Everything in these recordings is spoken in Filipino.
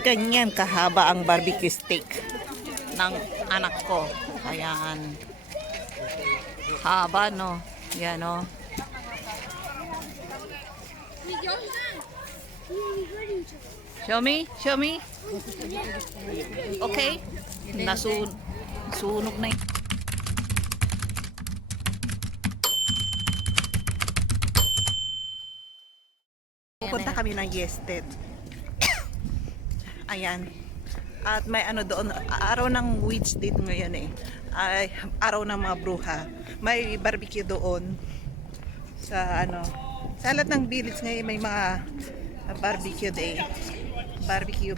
Ganyan kahaba ang barbecue steak ng anak ko. Ayan. Haba, no? Yan, no? Show me? Show me? Okay? Nasunog na yun. Pupunta kami ng Yested. Ayan. At may ano doon, araw ng witch dito ngayon eh. Ay, araw ng mga bruha. May barbecue doon. Sa ano, sa lahat ng village ngayon may mga barbecue day. Barbecue.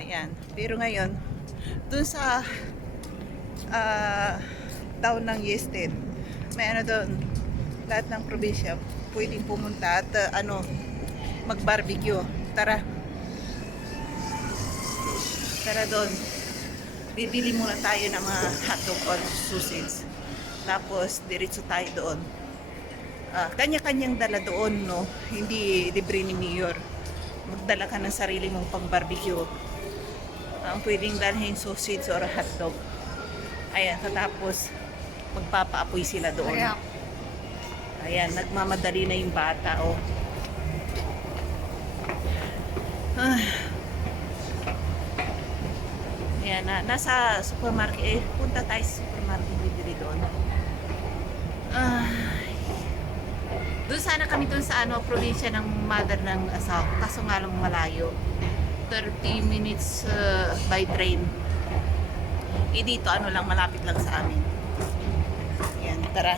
Ayan. Pero ngayon, doon sa town ng Yested, may ano doon, lahat ng probinsya pwedeng pumunta at mag-barbecue. Tara doon. Bibili muna tayo ng mga hotdog or sausage. Tapos diretso tayo doon. Kanya-kanyang dala doon, no? Hindi libre ni Mayor. Magdala ka ng sarili mong pang-barbecue. Ang pwedeng dalhin sausage or hotdog. Ayan, tapos magpapaapoy sila doon. Ayan, nagmamadali na yung bata, oh. Ayan, nasa supermarket. Punta tayo sa supermarket, bibili doon. Doon sana kami doon sa probinsya ng mother ng asawa. Kaso nga lang malayo. 30 minutes by train. Dito lang, malapit lang sa amin. Ayan, tara.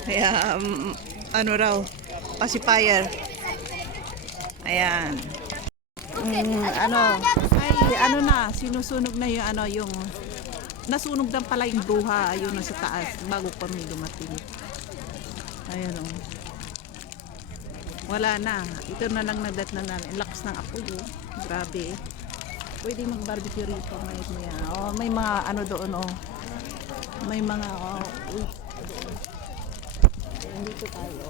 Kaya raw, pacifier. Ayan. Sinusunog na yung nasunog na pala yung bruha, ayun sa taas bago kami dumating. Ayan, oh. Wala na. Ito na lang nadatnan namin. Lakas ng apoy, oh. Grabe. Pwede mag-barbecue rito ngayon niya. Oh, may mga doon, oh. May mga doon. Dito tayo.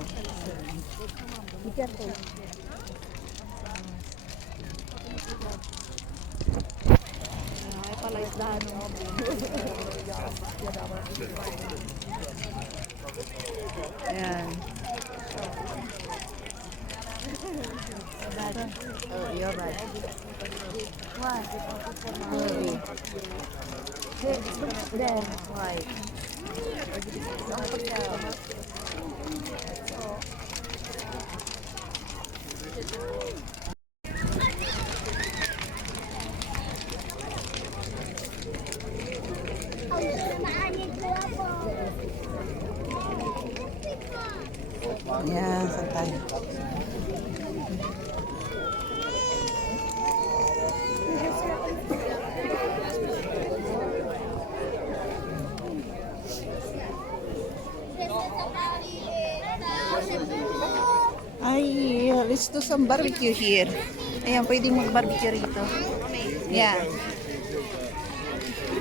Be careful. Ay pala isdahan, oh. Ayan. Oh, you're bad. Why? There. Why? Ayan, santay. Ay, let's do some barbecue here. Ayan, pwedeng mag-barbecue rito. Ayan.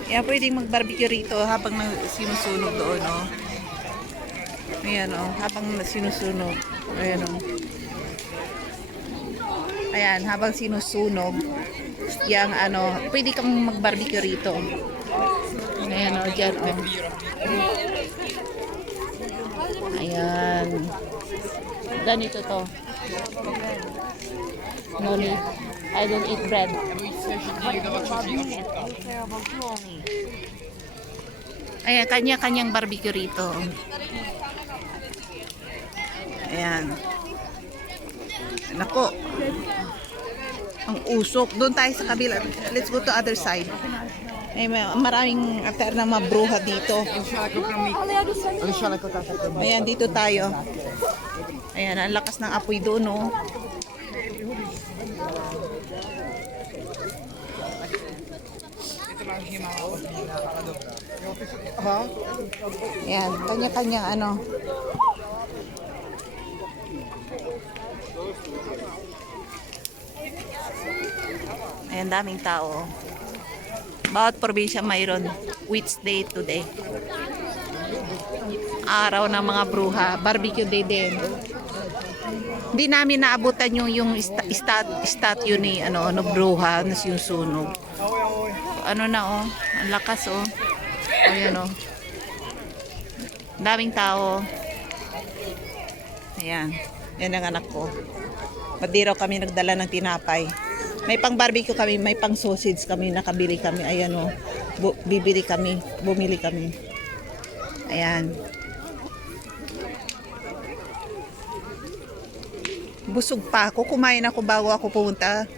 Ayan, pwedeng mag-barbecue rito habang sinusunog doon, oh. Ayan, oh, habang sinusunog. Ayan, oh. Ayan, habang sinusunog, yang pwede kang mag-barbecue rito. Ayan, oh, dyan, oh. Ayan. Ganito to. No need. I don't eat bread. Ayan, kanya-kanyang barbecue rito. Ayan. Nako. Ang usok. Doon tayo sa kabila. Let's go to other side. Ay, maraming ater na mga bruha dito. Ayan, dito tayo. Ayan, ang lakas ng apoy doon, no? Yan, kanya-kanya ano. Ayan, daming tao. Bawat probinsya mayroon which day today. Araw ng mga bruha, barbecue day din. Hindi namin naabutan yung statue ni ano bruha na yung sunog. Ano na oh, ang lakas oh. Ayan oh. Daming tao. Ayan. Yan ang anak ko. Madiraw kami nagdala ng tinapay. May pang barbecue kami, may pang sausage kami, nakabili kami. Ayan o. Bibili kami, bumili kami. Ayan. Busog pa ako. Kumain ako bago ako pumunta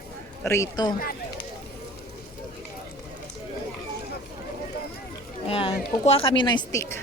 rito. Ayan. Kukuha kami ng stick.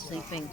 Sleeping.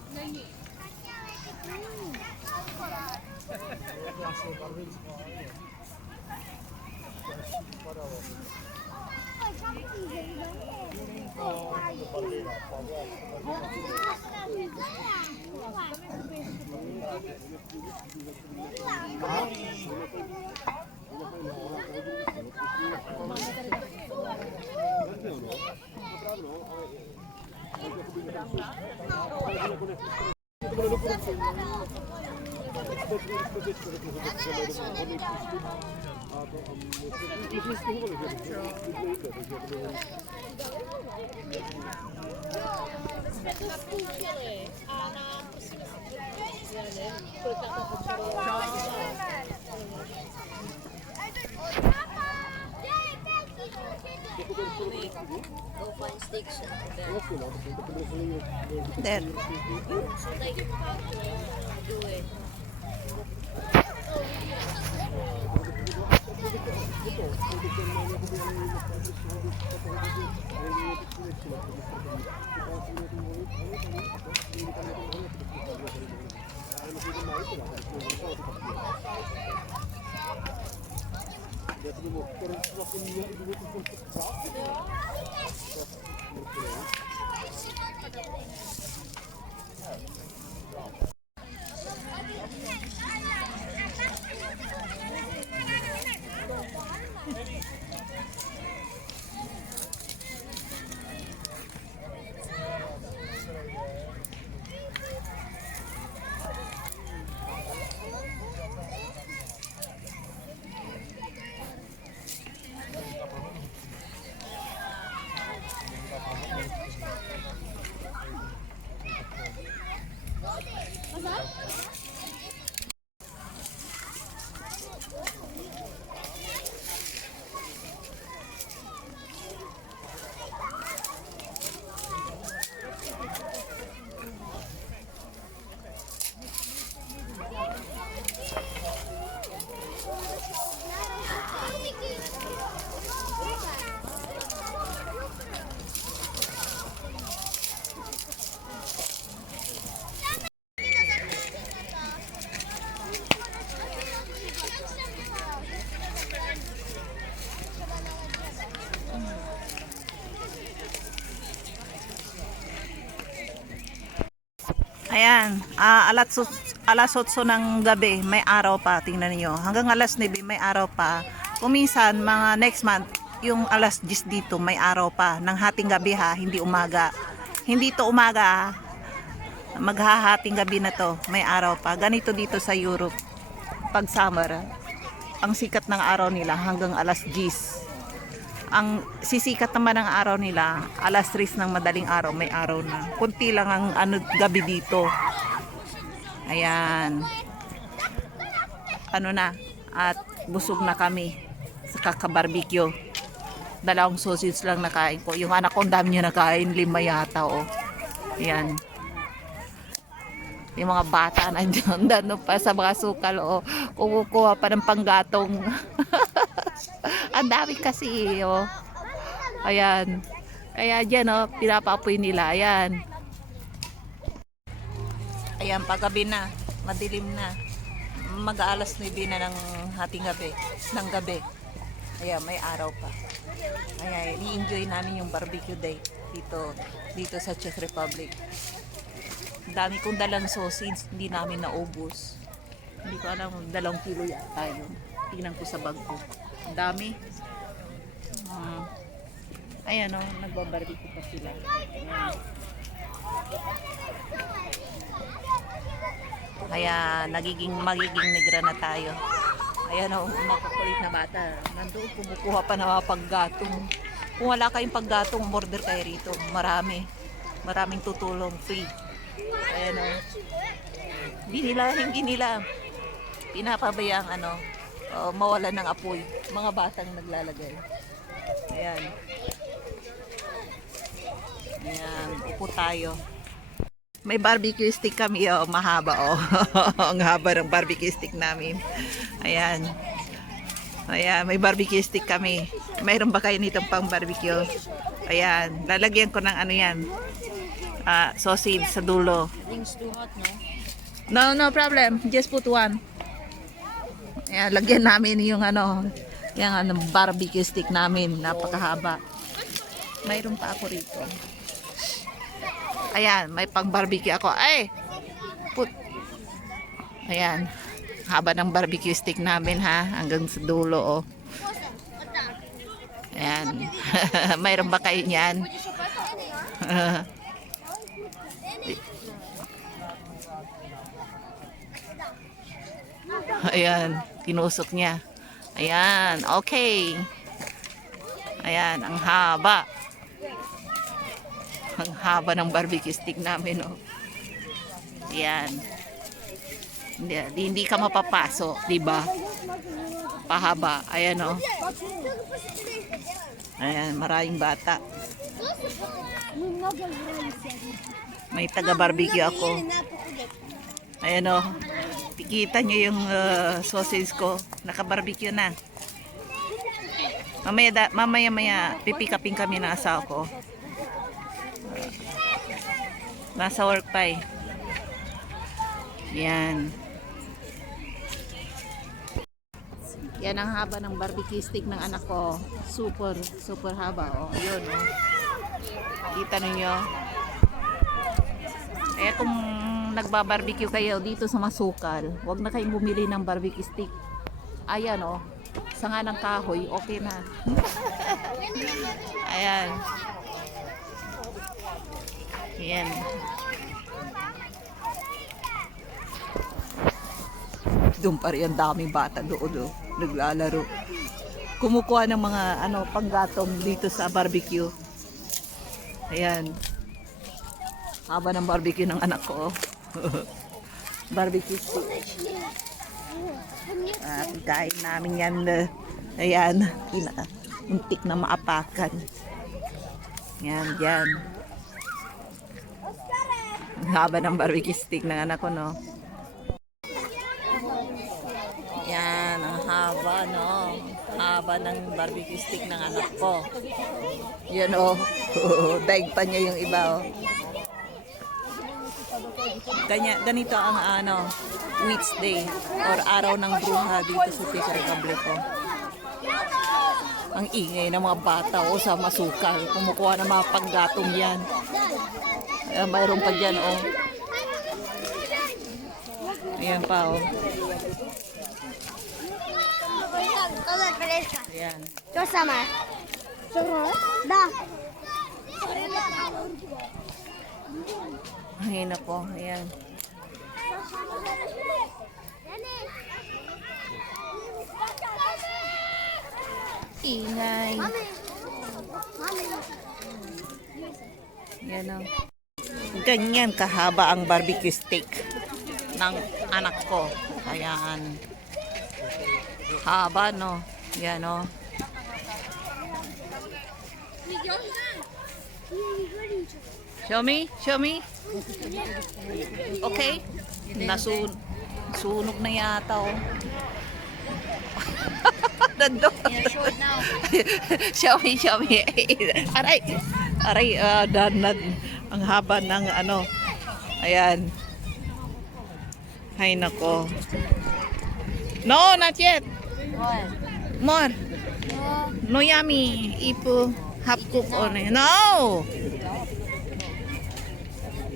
Go find sticks there. There. So like do it. Ayan, alas 8 ng gabi, may araw pa, tingnan niyo. Hanggang alas 9 may araw pa. Kuminsan, mga next month, yung alas 10 dito, may araw pa. Nang hating gabi ha, hindi umaga. Hindi to umaga ha. Maghahating gabi na to, may araw pa. Ganito dito sa Europe. Pag summer, ang sikat ng araw nila hanggang alas 10. Ang sisikat naman ng araw nila, alas 3 ng madaling araw, may araw na. Kunti lang ang gabi dito. Ayan. Ano na, at busog na kami sa kaka-barbecue. 2 sausage lang nakain ko. Yung anak ko, ang dami niya nakain, 5 yata, oh. Ayan. Yung mga bata nandiyan, dano pa sa mga sukal, oh. Kukuha pa ng panggatong. Ang dami kasi, oh. Ayan. Kaya dyan, oh, pinapaapoy nila. Ayan. Ayan, paggabi na. Madilim na. Mag-aalas 9 na ng hating gabi. Ng gabi. Ayan, may araw pa. Ayan, i-enjoy namin yung barbecue day dito sa Czech Republic. Dami kong dalang sausage, hindi namin naubos. Hindi ko alam, 2 kilo yata yun. Tingnan ko sa bag ko. Ang dami. Ayan o, nagbabarbecue pa sila. Ayan, magiging negra na tayo. Ayan o, makukulit na bata. Nandoon, kumukuha pa na mga paggatong. Kung wala kayong paggatong, order kayo rito. Maraming tutulong, free. Ayan o. Hindi nila pinapabayang mawalan ng apoy. Mga batang naglalagay. Ayan. Ayan, upo tayo. May barbecue stick kami, oh, mahaba, oh. Ang haba ng barbecue stick namin. Ayan. Ayan, may barbecue stick kami. Mayroon ba kayo nitong pang barbecue? Ayan, lalagyan ko ng yan. Sausage sa dulo. Things too hot, no? No problem. Just put one. Ayan, lagyan namin yung yung barbecue stick namin. Napakahaba. Mayroon pa ako rito. Ayan, may pang barbecue ako. Ay! Ayan. Haba ng barbecue stick namin ha. Hanggang sa dulo, oh. Ayan. Mayroon ba kayo niyan? Ayan, tinusok niya. Ayan, okay. Ayan, ang haba. Ang haba ng barbecue stick namin, oh. Ayan. Hindi ka mapapaso, di ba? Pahaba. Ayan, oh. Ayan, maraming bata. May taga-barbecue ako. Ayan, oh. Tikita nyo yung sausage ko. Naka-barbecue na. Mamaya pipikapin kami ng asawa ko. Nasa work pa eh. Yan. Yan ang haba ng barbecue stick ng anak ko. Super haba, oh. Yun, oh. Kita ninyo. Eh kung nagbabarbecue kayo dito sa Masukal, huwag na kayong bumili ng barbecue stick. Ayan, oh. Sanga ng kahoy, okay na. Ayan. Ayan. Doon pa rin ang daming bata doon, naglalaro. Kumukuha ng mga panggatong dito sa barbecue. Ayan. Haba ng barbecue ng anak ko. Barbecue stick. At kain namin yan. Ayan. Muntik na maapakan. Yan, yan. Haba ng barbecue stick ng anak ko, no? Yan, ang haba, no? Haba ng barbecue stick ng anak ko. Yan, oh. Daig pa niya yung iba, oh. Ganito ang Wheats Day or araw ng bruha dito sa Czech Republic, oh. Ang ingay ng mga bata, oh, sa Masukal. Kumukuha ng mga panggatong yan. Mayroon pa dyan, oh. Ayan pa, oh. Ayan. Что самое? Да. Ay, nako. Ayan. Ingay. Yan, oh. Ganyan kahaba ang barbecue steak ng anak ko. Ayan. Haba, no? Yan, oh. Show me? Show me? Okay? Sunog na yata, oh. Nandun. Show me, show me. Aray. Aray, ang haba ng ano. Ayan. Ay, nako. No, not yet. More. No yummy. Ipo. Half cook on it. No!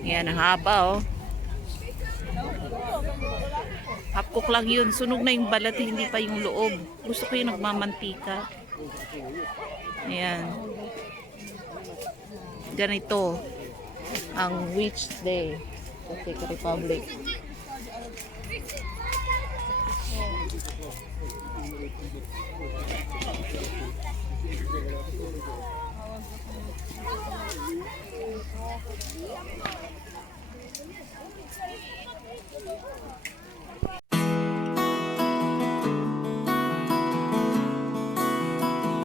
Yan, ang haba, oh. Half cook lang yun. Sunog na yung balat, hindi pa yung loob. Gusto ko yung nagmamantika. Ayan. Ganito ang witch day sa Czech Republic.